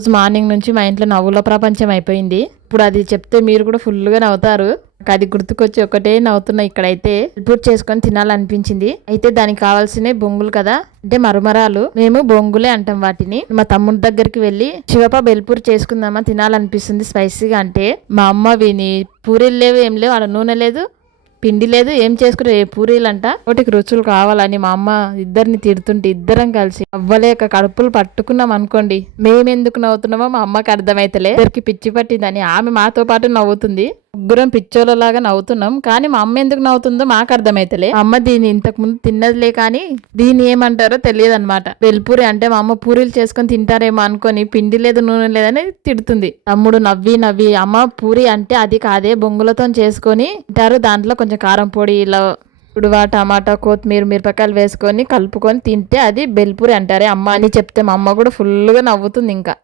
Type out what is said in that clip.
రోజు మార్నింగ్ నుంచి మా ఇంట్లో నవ్వుల ప్రపంచం అయిపోయింది. ఇప్పుడు అది చెప్తే మీరు కూడా ఫుల్గా నవ్వుతారు. అది గుర్తుకొచ్చి ఒకటే నవ్వుతున్నా. ఇక్కడైతే పూర్తి చేసుకొని తినాలనిపించింది. అయితే దానికి కావాల్సిన బొంగులు కదా, అంటే మరమరాలు, మేము బొంగులే అంటాం వాటిని. మా తమ్ముడి దగ్గరికి వెళ్ళి శివప బెల్పూరి చేసుకుందామా, తినాలనిపిస్తుంది స్పైసీగా అంటే, మా అమ్మ విని పూరీలు లేవు, ఏం లేవు, ఆడ నూనె లేదు, పిండి లేదు, ఏం చేసుకుంటే పూరీలంట, ఒకటికి రుచులు కావాలని మా అమ్మ ఇద్దరిని తిడుతుంటే ఇద్దరం కలిసి అవ్వలేక కడుపులు పట్టుకున్నాం అనుకోండి. మేమెందుకు నవ్వుతున్నామో మా అమ్మకి అర్థమైతలే. ఇద్దరికి పిచ్చి పట్టిందని ఆమె మాతో పాటు నవ్వుతుంది. ముగ్గురం పిచ్చోళ్ళలాగా నవ్వుతున్నాం. కానీ మా అమ్మ ఎందుకు నవ్వుతుందో మాకు అర్థమైతలే. అమ్మ దీన్ని ఇంతకు ముందు తిన్నదిలే, కానీ దీన్ని ఏమంటారో తెలియదు అనమాట. బెల్పూరి అంటే మా అమ్మ పూరీలు చేసుకొని తింటారేమో అనుకొని పిండి లేదు, నూనె లేదని తిడుతుంది. తమ్ముడు నవ్వి నవ్వి, అమ్మ పూరి అంటే అది కాదే, బొంగులతో చేసుకొని తింటారు, దాంట్లో కొంచెం కారం పొడి, ఇలా ఉడువ, టమాటా, కొత్తిమీర, మిరపకాయలు వేసుకొని కలుపుకొని తింటే అది బెల్పూరి అంటారే అమ్మ అని చెప్తే మా అమ్మ కూడా ఫుల్గా నవ్వుతుంది ఇంకా.